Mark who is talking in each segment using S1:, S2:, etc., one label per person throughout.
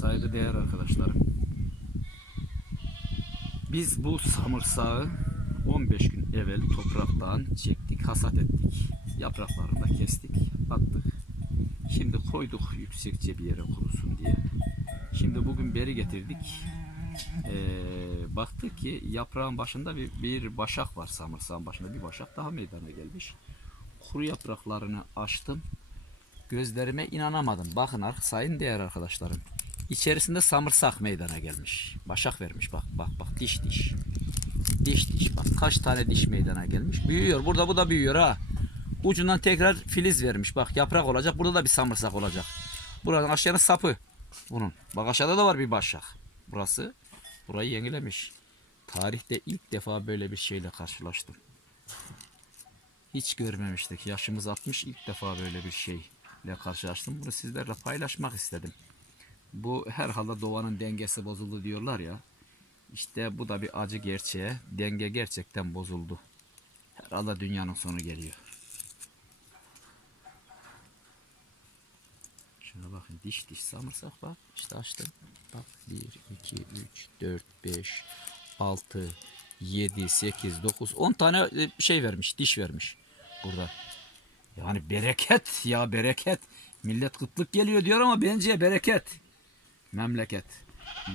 S1: Saygıdeğer arkadaşlarım. Biz bu samırsağı 15 gün evvel topraktan çektik, hasat ettik. Yapraklarını da kestik, attık. Şimdi koyduk yüksekçe bir yere kurusun diye. Şimdi bugün beri getirdik. Ee, baktık ki yaprağın başında bir, bir başak var samırsağın başında bir başak daha meydana gelmiş. Kuru yapraklarını açtım. Gözlerime inanamadım. Bakın sayın değer arkadaşlarım. İçerisinde samırsak meydana gelmiş. Başak vermiş bak bak bak diş diş. Diş diş bak kaç tane diş meydana gelmiş. Büyüyor burada bu da büyüyor ha. Ucundan tekrar filiz vermiş. Bak yaprak olacak. Burada da bir samırsak olacak. Buranın aşağının sapı. Bunun. Bak aşağıda da var bir başak. Burası. Burayı yenilemiş. Tarihte ilk defa böyle bir şeyle karşılaştım. Hiç görmemiştik. Yaşımız 60 ilk defa böyle bir şeyle karşılaştım. Bunu sizlerle paylaşmak istedim. Bu herhalde doğanın dengesi bozuldu diyorlar ya. İşte bu da bir acı gerçeğe. Denge gerçekten bozuldu. Herhalde dünyanın sonu geliyor. Şuna bakın diş diş samırsak bak. İşte açtım. Bak 1, 2, 3, 4, 5, 6, 7, 8, 9, 10 tane e, şey vermiş, diş vermiş burada. Yani bereket ya bereket. Millet kıtlık geliyor diyor ama bence bereket. Memleket.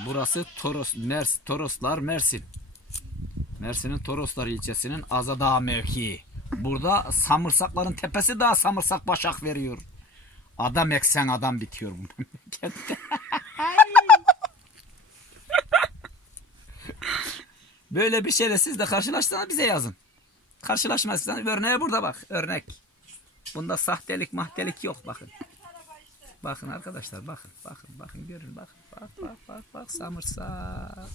S1: Burası Toros, Mers, Toroslar Mersin. Mersin'in Toroslar ilçesinin Azadağ mevkii. Burada samırsakların tepesi daha samırsak başak veriyor. Adam eksen adam bitiyor bu memlekette. Böyle bir şeyle siz de karşılaştığınızda bize yazın. Karşılaşmazsanız örneğe burada bak. Örnek. Bunda sahtelik mahtelik yok bakın. Bakın arkadaşlar bakın bakın bakın görün bakın. Bak bak bak bak samırsak.